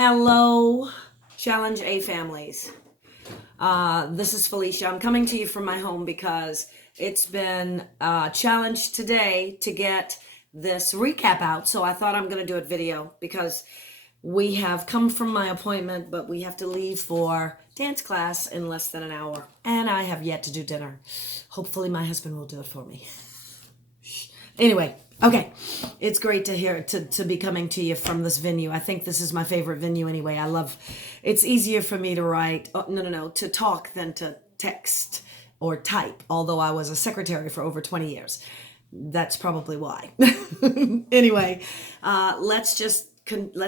Hello, Challenge A families. This is Felicia. I'm coming to you from my home because it's been a challenge today to get this recap out. So I thought I'm going to do a video because we have come from my appointment, but we have to leave for dance class in less than an hour. And I have yet to do dinner. Hopefully my husband will do it for me. Anyway, okay. It's great to hear to be coming to you from this venue. I think this is my favorite venue anyway. It's easier for me to write, to talk than to text or type, although I was a secretary for over 20 years. That's probably why. Anyway, let's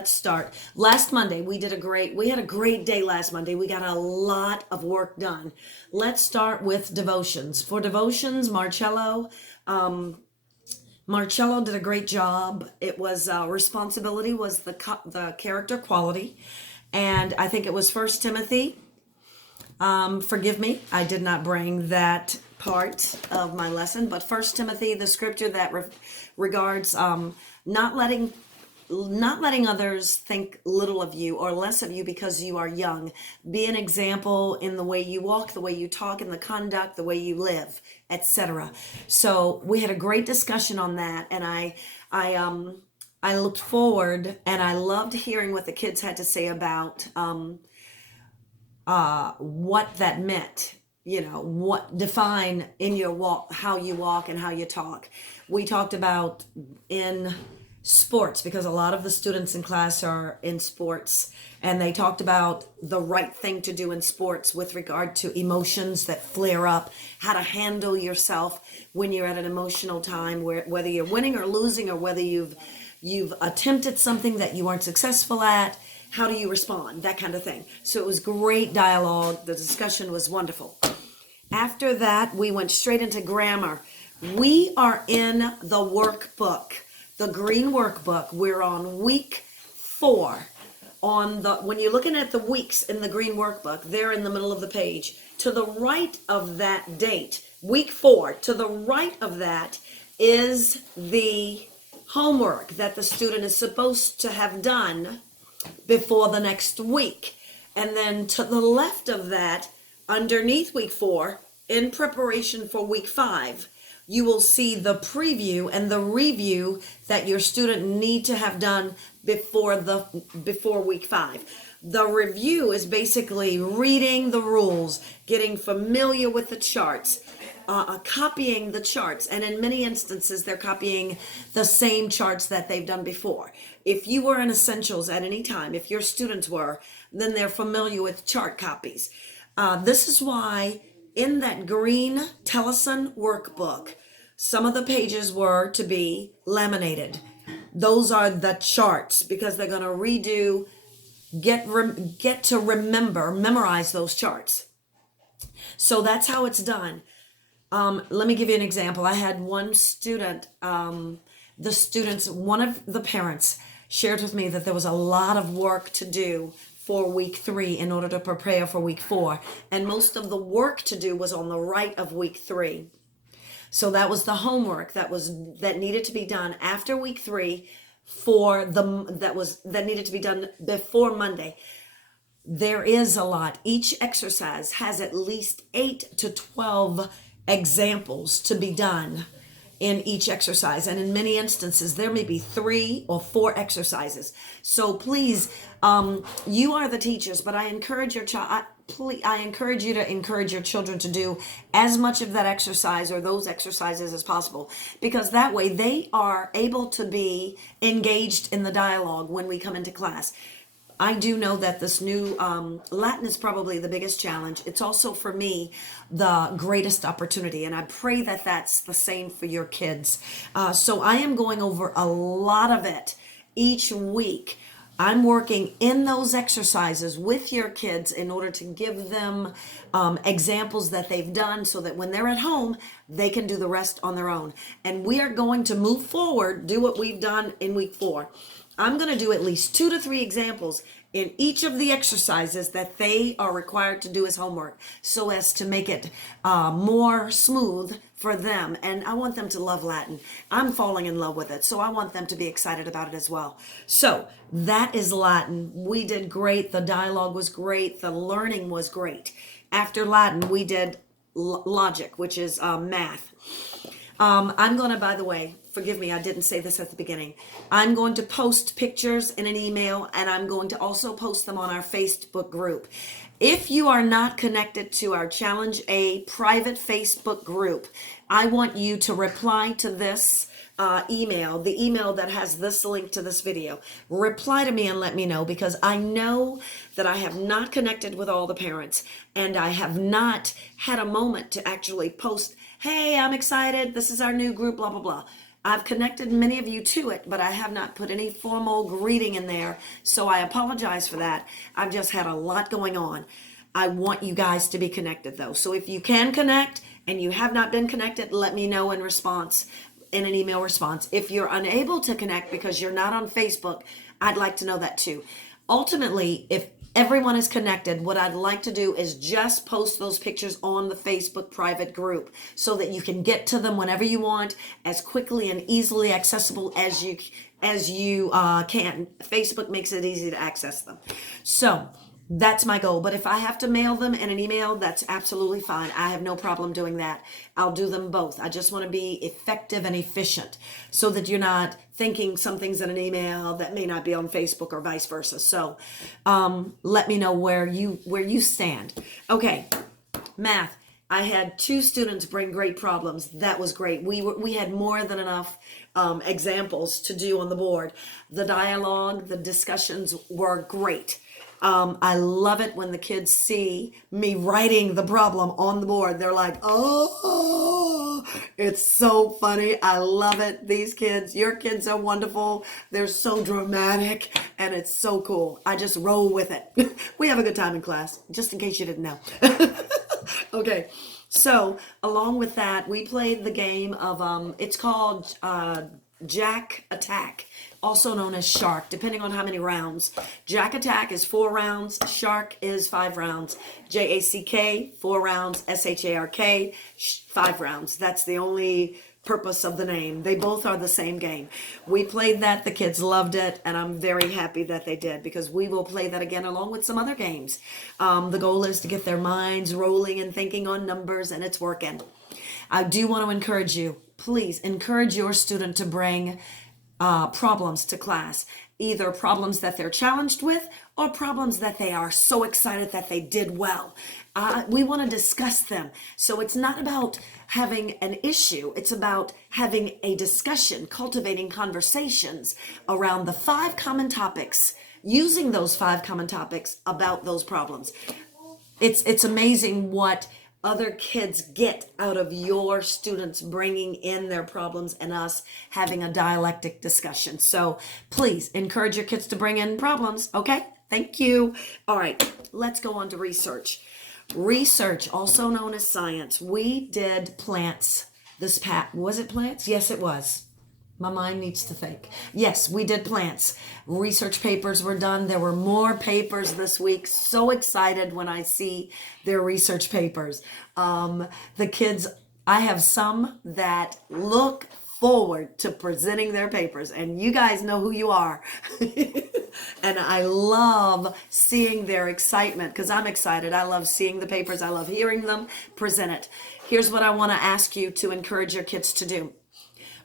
start. Last Monday, we had a great day last Monday. We got a lot of work done. Let's start with devotions. For devotions, Marcello did a great job. It was responsibility was the character quality, and I think it was First Timothy. Forgive me, I did not bring that part of my lesson, but First Timothy, the scripture that regards not letting others think little of you or less of you because you are young. Be an example in the way you walk, the way you talk, in the conduct, the way you live, etc. So we had a great discussion on that, and I looked forward, and I loved hearing what the kids had to say about what that meant. What define in your walk, how you walk and how you talk. We talked about in sports, because a lot of the students in class are in sports, and they talked about the right thing to do in sports with regard to emotions that flare up, how to handle yourself when you're at an emotional time, whether you're winning or losing, or whether you've attempted something that you weren't successful at. How do you respond? That kind of thing. So it was great dialogue. The discussion was wonderful. After that, we went straight into grammar. We are in the workbook, the green workbook. We're on week 4. When you're looking at the weeks in the green workbook, they're in the middle of the page. To the right of that date, week 4, to the right of that is the homework that the student is supposed to have done before the next week. And then to the left of that, underneath week 4, in preparation for week 5, you will see the preview and the review that your student need to have done before week 5. The review is basically reading the rules, getting familiar with the charts, copying the charts, and in many instances they're copying the same charts that they've done before. If you were in Essentials at any time, if your students were, then they're familiar with chart copies. This is why in that green Tellison workbook, some of the pages were to be laminated. Those are the charts, because they're going to redo, get to memorize those charts. So that's how it's done. Let me give you an example. I had one student, one of the parents shared with me that there was a lot of work to do for week 3 in order to prepare for week 4. And most of the work to do was on the right of week 3. So that was the homework that needed to be done after week 3 that needed to be done before Monday. There is a lot. Each exercise has at least 8 to 12 examples to be done in each exercise, and in many instances there may be 3 or 4 exercises. So please, you are the teachers, but I encourage your child. I encourage you to encourage your children to do as much of that exercise or those exercises as possible, because that way they are able to be engaged in the dialogue when we come into class. I do know that this new Latin is probably the biggest challenge. It's also, for me, the greatest opportunity, and I pray that that's the same for your kids. So I am going over a lot of it each week. I'm working in those exercises with your kids in order to give them examples that they've done, so that when they're at home, they can do the rest on their own. And we are going to move forward, do what we've done in week 4. I'm going to do at least 2 to 3 examples in each of the exercises that they are required to do as homework, so as to make it more smooth for them. And I want them to love Latin. I'm falling in love with it, so I want them to be excited about it as well. So that is Latin. We did great. The dialogue was great. The learning was great. After Latin, we did logic, which is math. I'm going to, by the way, forgive me, I didn't say this at the beginning. I'm going to post pictures in an email, and I'm going to also post them on our Facebook group. If you are not connected to our Challenge A private Facebook group, I want you to reply to this email, the email that has this link to this video. Reply to me and let me know, because I know that I have not connected with all the parents, and I have not had a moment to actually post, hey, I'm excited, this is our new group, blah, blah, blah. I've connected many of you to it, but I have not put any formal greeting in there, so I apologize for that. I've just had a lot going on. I want you guys to be connected, though. So if you can connect and you have not been connected, let me know in response, in an email response. If you're unable to connect because you're not on Facebook, I'd like to know that too. Ultimately, if everyone is connected, what I'd like to do is just post those pictures on the Facebook private group so that you can get to them whenever you want, as quickly and easily accessible as you can. Facebook makes it easy to access them. So that's my goal. But if I have to mail them in an email, that's absolutely fine. I have no problem doing that. I'll do them both. I just want to be effective and efficient so that you're not thinking something's in an email that may not be on Facebook or vice versa. So let me know where you stand. Okay, math. I had 2 students bring great problems. That was great. We had more than enough examples to do on the board. The dialogue, the discussions were great. I love it when the kids see me writing the problem on the board. They're like, oh, it's so funny. I love it. These kids, your kids are wonderful. They're so dramatic, and it's so cool. I just roll with it. We have a good time in class, just in case you didn't know. Okay. So along with that, we played the game of, it's called Jack Attack, also known as Shark, depending on how many rounds. Jack Attack is 4 rounds. Shark is 5 rounds. JACK, 4 rounds. SHARK, 5 rounds. That's the only purpose of the name. They both are the same game. We played that. The kids loved it, and I'm very happy that they did, because we will play that again along with some other games. The goal is to get their minds rolling and thinking on numbers, and it's working. I do want to encourage you. Please encourage your student to bring problems to class, either problems that they're challenged with or problems that they are so excited that they did well. We want to discuss them. So it's not about having an issue. It's about having a discussion, cultivating conversations around the 5 common topics, using those 5 common topics about those problems. It's amazing what other kids get out of your students bringing in their problems and us having a dialectic discussion. So please encourage your kids to bring in problems. Okay, thank you. All right, let's go on to research. Research, also known as science. We did plants this past, was it plants? Yes, it was. My mind needs to think. Yes, we did plants. Research papers were done. There were more papers this week. So excited when I see their research papers. The kids, I have some that look forward to presenting their papers, and you guys know who you are. And I love seeing their excitement, because I'm excited. I love seeing the papers. I love hearing them present it. Here's what I want to ask you to encourage your kids to do.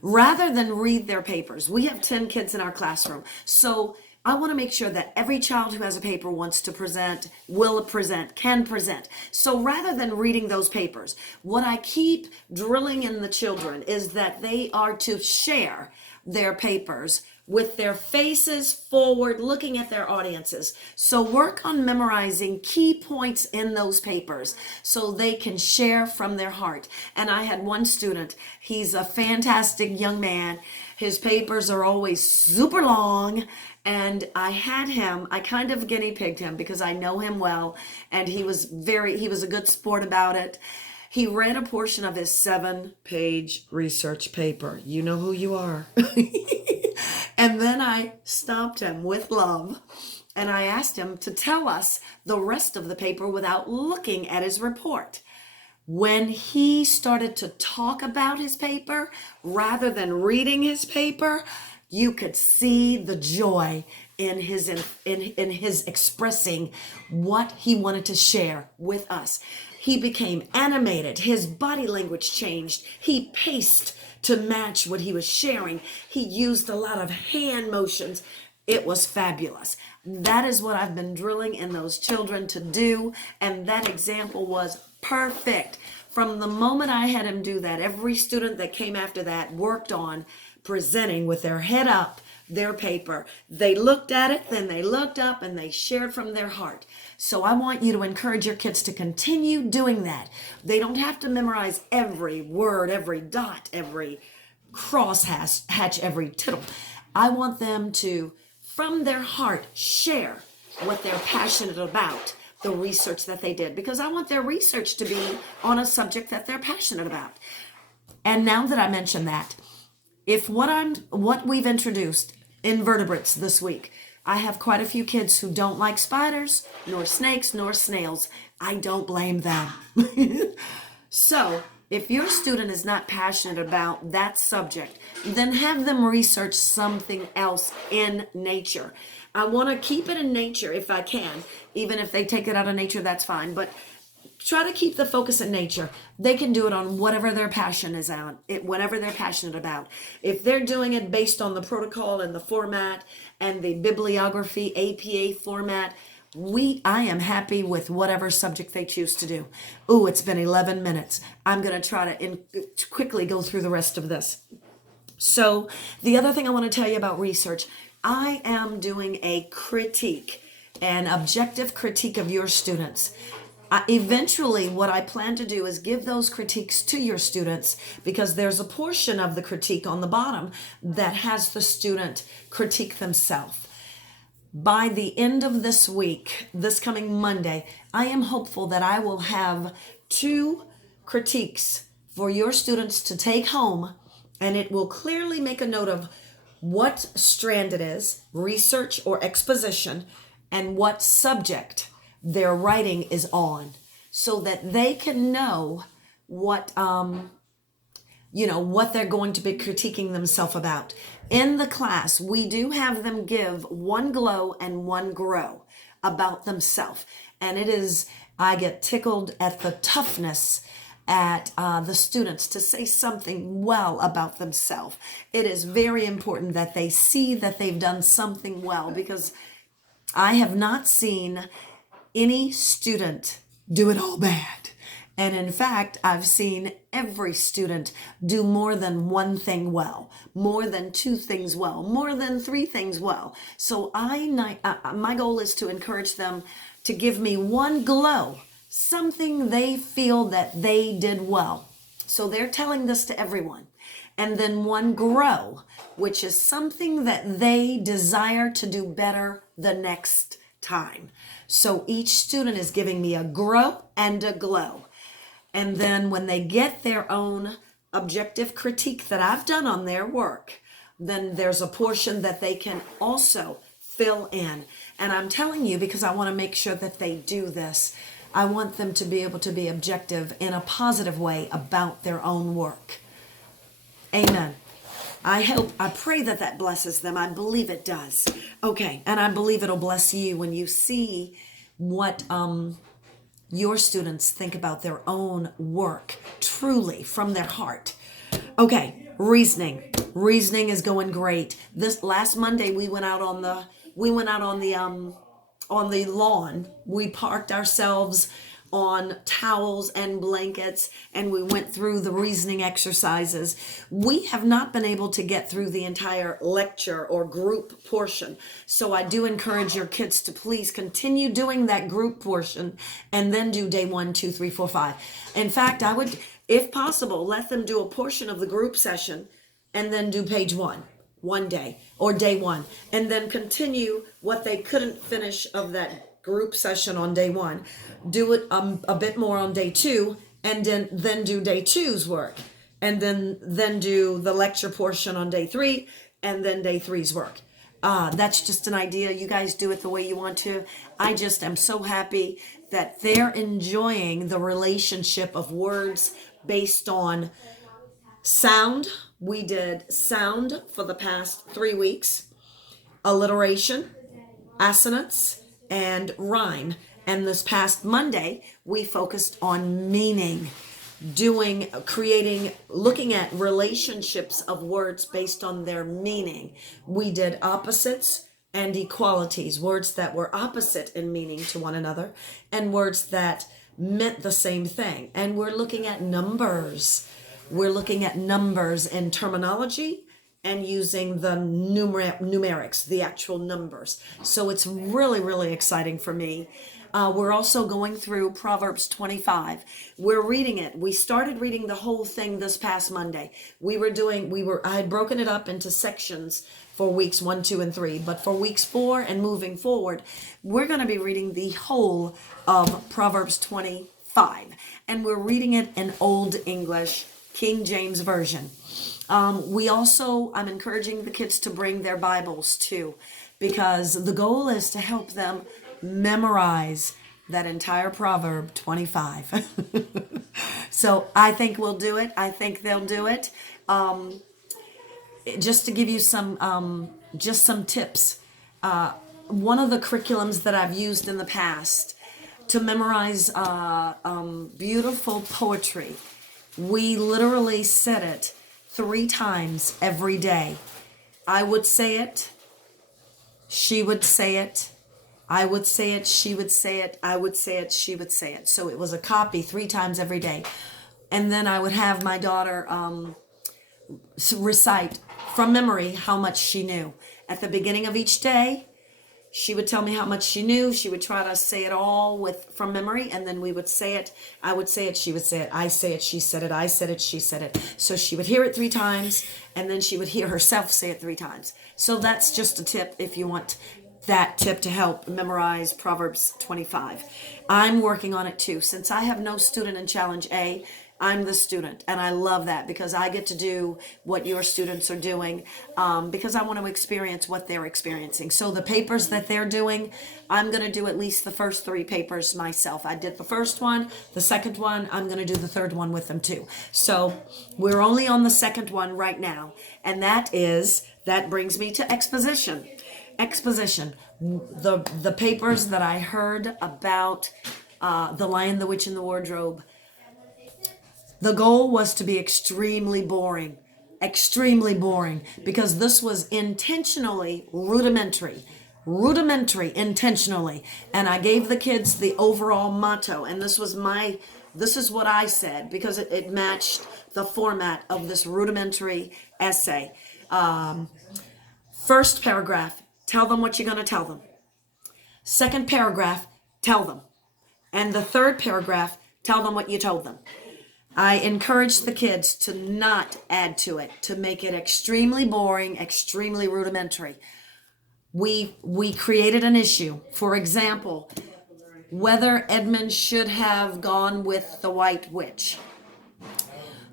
Rather than read their papers, we have 10 kids in our classroom. So I want to make sure that every child who has a paper wants to present, will present, can present. So rather than reading those papers, what I keep drilling in the children is that they are to share their papers with their faces forward, looking at their audiences. So work on memorizing key points in those papers so they can share from their heart. And I had one student, he's a fantastic young man. His papers are always super long, and I kind of guinea pigged him because I know him well, and he was a good sport about it. He read a portion of his 7-page research paper. You know who you are. And then I stopped him with love and I asked him to tell us the rest of the paper without looking at his report. When he started to talk about his paper rather than reading his paper, you could see the joy in his expressing what he wanted to share with us. He became animated. His body language changed. He paced to match what he was sharing. He used a lot of hand motions. It was fabulous. That is what I've been drilling in those children to do. And that example was perfect. From the moment I had him do that, every student that came after that worked on presenting with their head up their paper. They looked at it, then they looked up, and they shared from their heart. So I want you to encourage your kids to continue doing that. They don't have to memorize every word, every dot, every crosshatch, every tittle. I want them to, from their heart, share what they're passionate about, the research that they did, because I want their research to be on a subject that they're passionate about. And now that I mention that, if what we've introduced, invertebrates this week, I have quite a few kids who don't like spiders, nor snakes, nor snails. I don't blame them. So if your student is not passionate about that subject, then have them research something else in nature. I want to keep it in nature if I can. Even if they take it out of nature, that's fine. But try to keep the focus in nature. They can do it on whatever their passion is on, whatever they're passionate about. If they're doing it based on the protocol and the format and the bibliography, APA format, I am happy with whatever subject they choose to do. Ooh, it's been 11 minutes. I'm going to try to quickly go through the rest of this. So the other thing I want to tell you about research, I am doing a critique, an objective critique of your students. Eventually, what I plan to do is give those critiques to your students, because there's a portion of the critique on the bottom that has the student critique themselves. By the end of this week, this coming Monday, I am hopeful that I will have 2 critiques for your students to take home, and it will clearly make a note of what strand it is, research or exposition, and what subject their writing is on, so that they can know what what they're going to be critiquing themselves about. In the class, we do have them give 1 glow and 1 grow about themselves, and I get tickled at the toughness at the students to say something well about themselves. It is very important that they see that they've done something well, because I have not seen any student do it all bad. And in fact, I've seen every student do more than 1 thing well, more than 2 things well, more than 3 things well. So my goal is to encourage them to give me 1 glow, something they feel that they did well. So they're telling this to everyone. And then 1 grow, which is something that they desire to do better the next time. So each student is giving me a grow and a glow. And then when they get their own objective critique that I've done on their work, then there's a portion that they can also fill in. And I'm telling you, because I want to make sure that they do this, I want them to be able to be objective in a positive way about their own work. Amen. I pray that blesses them. I believe it does. Okay, and I believe it'll bless you when you see what your students think about their own work, truly from their heart. Okay, reasoning. Reasoning is going great. This last Monday we went out on the lawn. We parked ourselves on towels and blankets, and we went through the reasoning exercises. We have not been able to get through the entire lecture or group portion. So I do encourage your kids to please continue doing that group portion and then do day 1, 2, 3, 4, 5. In fact, I would, if possible, let them do a portion of the group session and then do page 1 day, or day 1, and then continue what they couldn't finish of that group session on day 1, do it a bit more on day 2, and then do day 2's work, and then do the lecture portion on day 3, and then day three's work. That's just an idea. You guys do it the way you want to. I just am so happy that they're enjoying the relationship of words based on sound. We did sound for the past 3 weeks, alliteration, assonance, and rhyme. And this past Monday, we focused on meaning, looking at relationships of words based on their meaning. We did opposites and equalities, words that were opposite in meaning to one another, and words that meant the same thing. And we're looking at numbers. We're looking at numbers in terminology and using the numerics, the actual numbers. So it's really, really exciting for me. We're also going through Proverbs 25. We're reading it. We started reading the whole thing this past Monday. I had broken it up into sections for weeks 1, 2, and 3. But for weeks 4 and moving forward, we're going to be reading the whole of Proverbs 25. And we're reading it in Old English, King James Version. I'm encouraging the kids to bring their Bibles too, because the goal is to help them memorize that entire Proverb 25. So I think we'll do it. I think they'll do it. Just to give you some tips. One of the curriculums that I've used in the past to memorize beautiful poetry, we literally said it 3 times every day. I would say it, she would say it, I would say it, she would say it, I would say it, she would say it. So it was a copy 3 times every day. And then I would have my daughter recite from memory how much she knew. At the beginning of each day, she would tell me how much she knew. She would try to say it all from memory, and then we would say it. I would say it, she would say it, I say it, she said it, I said it, she said it. So she would hear it 3 times, and then she would hear herself say it 3 times. So that's just a tip if you want that tip to help memorize Proverbs 25. I'm working on it too. Since I have no student in Challenge A, I'm the student, and I love that because I get to do what your students are doing because I want to experience what they're experiencing. So the papers that they're doing, I'm going to do at least the first 3 papers myself. I did the first one, the second one, I'm going to do the third one with them too. So we're only on the second one right now, and that brings me to exposition. Exposition, the papers that I heard about The Lion, the Witch, and the Wardrobe. The goal was to be extremely boring, because this was intentionally rudimentary intentionally. And I gave the kids the overall motto, and this is what I said, because it matched the format of this rudimentary essay. First paragraph, tell them what you're going to tell them. Second paragraph, tell them. And the third paragraph, tell them what you told them. I encourage the kids to not add to it, to make it extremely boring, extremely rudimentary. We created an issue. For example, whether Edmund should have gone with the White Witch.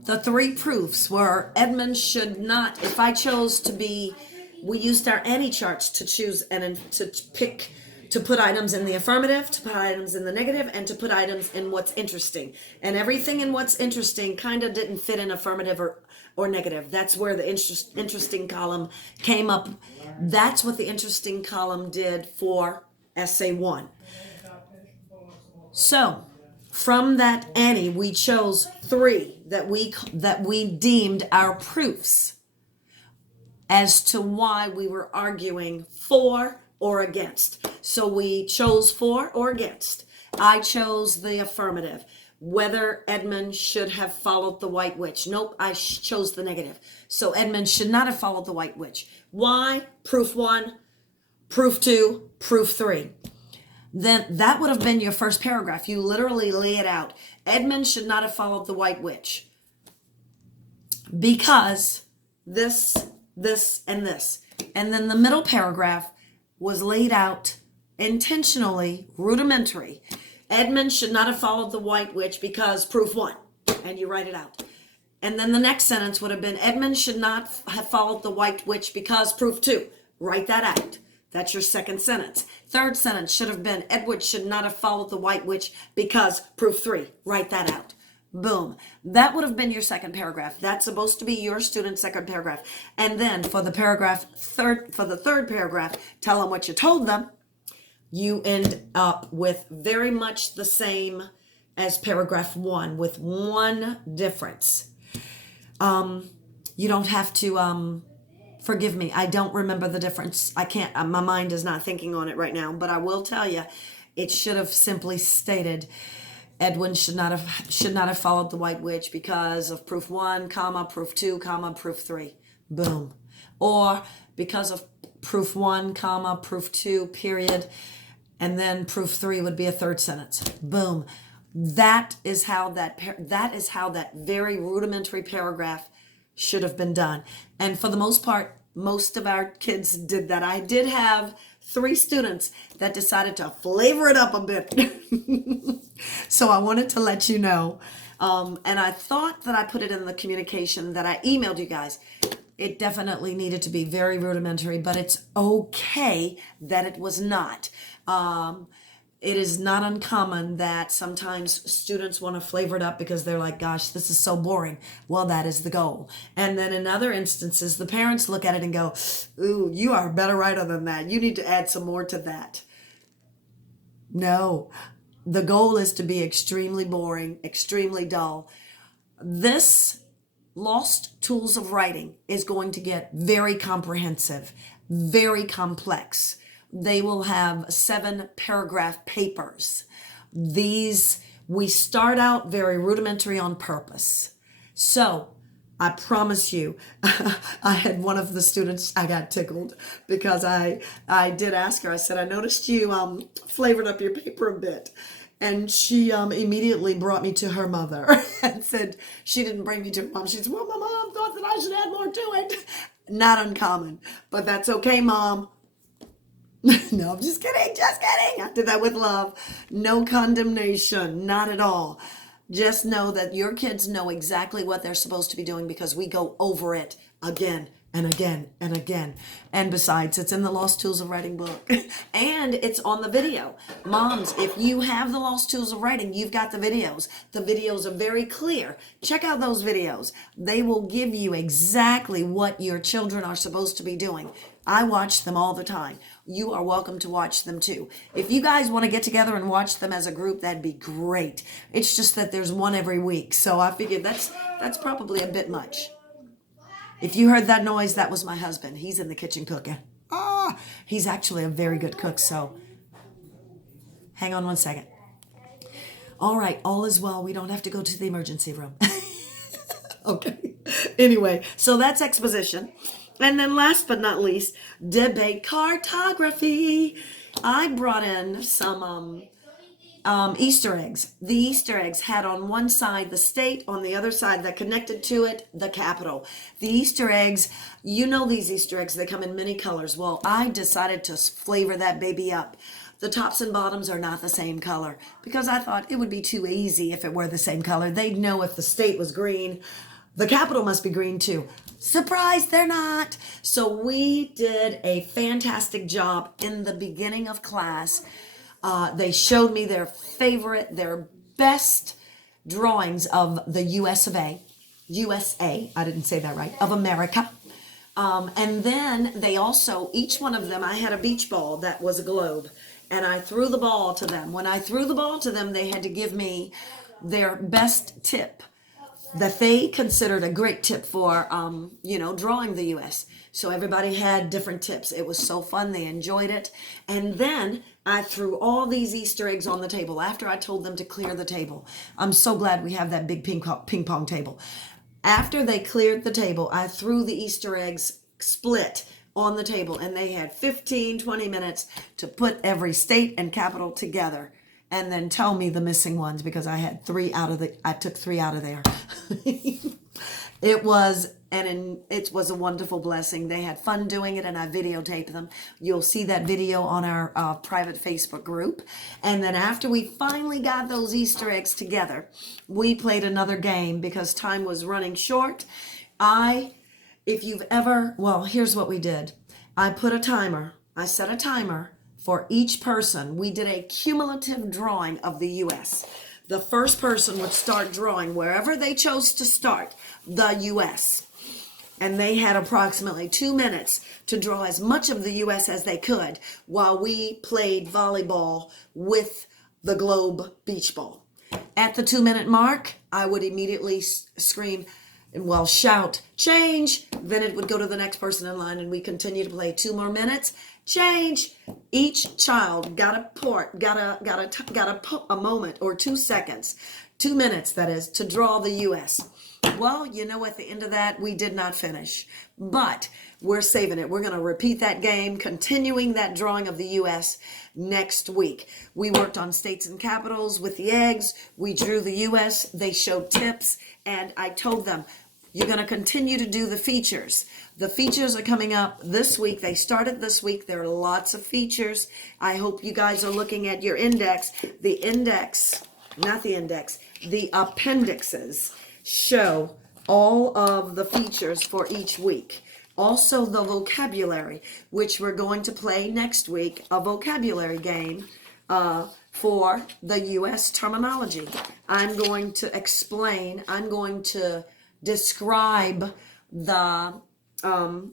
The 3 proofs were Edmund should not, if I chose to be, we used our Annie charts to choose and to pick, to put items in the affirmative, to put items in the negative, and to put items in what's interesting. And everything in what's interesting kind of didn't fit in affirmative or negative. That's where the interesting column came up. That's what the interesting column did for essay 1. So from that Annie, we chose 3 that we deemed our proofs as to why we were arguing for or against. So we chose for or against. I chose the affirmative. Whether Edmund should have followed the White Witch. Nope, I chose the negative. So Edmund should not have followed the White Witch. Why? Proof 1, proof 2, proof 3. Then that would have been your first paragraph. You literally lay it out. Edmund should not have followed the White Witch because this, and this. And then the middle paragraph was laid out intentionally rudimentary. Edmund should not have followed the White Witch because proof 1, and you write it out. And then the next sentence would have been, Edmund should not have followed the white witch because proof 2. Write that out. That's your second sentence. Third sentence should have been, Edward should not have followed the white witch because proof 3. Write that out. Boom. That would have been your second paragraph. That's supposed to be your student's second paragraph. And then for the third paragraph, tell them what you told them. You end up with very much the same as paragraph 1 with one difference. You don't have to, forgive me, I don't remember the difference. I can't, my mind is not thinking on it right now, but I will tell you, it should have simply stated, Edwin should not have followed the white witch because of proof 1, comma, proof 2, comma, proof 3. Boom. Or because of proof 1, comma, proof 2, period, and then proof 3 would be a third sentence. Boom. That is how that very rudimentary paragraph should have been done. And for the most part, most of our kids did that. I did have 3 students that decided to flavor it up a bit. So I wanted to let you know. And I thought that I put it in the communication that I emailed you guys. It definitely needed to be very rudimentary, but it's okay that it was not. It is not uncommon that sometimes students want to flavor it up because they're like, gosh, this is so boring. Well, that is the goal. And then in other instances, the parents look at it and go, ooh, you are a better writer than that. You need to add some more to that. No, the goal is to be extremely boring, extremely dull. This Lost Tools of Writing is going to get very comprehensive, very complex. They will have 7 paragraph papers. These, we start out very rudimentary on purpose. So I promise you, I had one of the students, I got tickled because I did ask her, I said, I noticed you flavored up your paper a bit. And she immediately brought me to her mother and said, she didn't bring me to her mom. She said, well, my mom thought that I should add more to it. Not uncommon, but that's okay, Mom. No, I'm just kidding. I did that with love. No condemnation, not at all. Just know that your kids know exactly what they're supposed to be doing because we go over it again and again and again. And besides, it's in the Lost Tools of Writing book. And it's on the video. Moms, if you have the Lost Tools of Writing, you've got the videos. The videos are very clear. Check out those videos. They will give you exactly what your children are supposed to be doing. I watch them all the time. You are welcome to watch them too. If you guys want to get together and watch them as a group, that'd be great. It's just that there's one every week. So I figured that's probably a bit much. If you heard that noise, that was my husband. He's in the kitchen cooking. He's actually a very good cook, so hang on one second. All right, all is well. We don't have to go to the emergency room. Okay. Anyway, so that's exposition. And then last but not least, debate cartography. I brought in some Easter eggs. The Easter eggs had on one side the state, on the other side that connected to it, the capital. The Easter eggs, you know these Easter eggs, they come in many colors. Well, I decided to flavor that baby up. The tops and bottoms are not the same color because I thought it would be too easy if it were the same color. They'd know if the state was green. The capital must be green too. Surprise, they're not. So we did a fantastic job in the beginning of class. They showed me their best drawings of the USA, I didn't say that right, of America. And then they also, each one of them, I had a beach ball that was a globe, and I threw the ball to them. When I threw the ball to them, they had to give me their best tip that they considered a great tip for, drawing the U.S. So everybody had different tips. It was so fun. They enjoyed it. And then I threw all these Easter eggs on the table after I told them to clear the table. I'm so glad we have that big ping pong table. After they cleared the table, I threw the Easter eggs split on the table, and they had 15, 20 minutes to put every state and capital together and then tell me the missing ones because I took 3 out of there. It was it was a wonderful blessing. They had fun doing it, and I videotaped them. You'll see that video on our private Facebook group. And then after we finally got those Easter eggs together, we played another game because time was running short. If you've ever, well, here's what we did. I set a timer for each person. We did a cumulative drawing of the U.S. The first person would start drawing wherever they chose to start, the U.S. And they had approximately 2 minutes to draw as much of the U.S. as they could while we played volleyball with the Globe Beach Ball. At the 2-minute mark, I would immediately scream, well, shout, change. Then it would go to the next person in line, and we continue to play 2 more minutes. Change. Each child got a moment or 2 seconds, 2 minutes, that is, to draw the U.S. Well, you know, at the end of that, we did not finish, but we're saving it. We're going to repeat that game, continuing that drawing of the U.S. next week. We worked on states and capitals with the eggs. We drew the U.S. They showed tips, and I told them, you're going to continue to do the features. The features are coming up this week. They started this week. There are lots of features. I hope you guys are looking at your index. The appendixes show all of the features for each week. Also the vocabulary, which we're going to play next week, a vocabulary game for the U.S. terminology. I'm going to describe the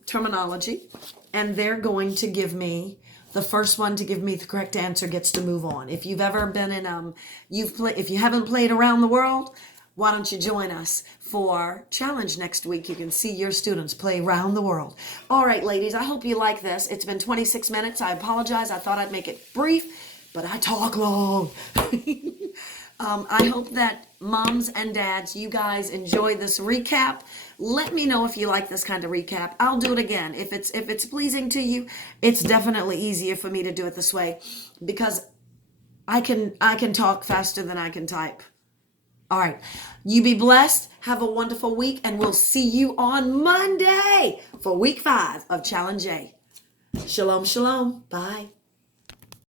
terminology, and they're going to give me, the first one to give me the correct answer gets to move on. If you've ever been in, if you haven't played Around the World, why don't you join us for Challenge next week? You can see your students play around the world. All right, ladies, I hope you like this. It's been 26 minutes. I apologize. I thought I'd make it brief, but I talk long. I hope that moms and dads, you guys enjoy this recap. Let me know if you like this kind of recap. I'll do it again. If it's pleasing to you, it's definitely easier for me to do it this way because I can talk faster than I can type. All right. You be blessed. Have a wonderful week, and we'll see you on Monday for week 5 of Challenge A. Shalom, shalom. Bye.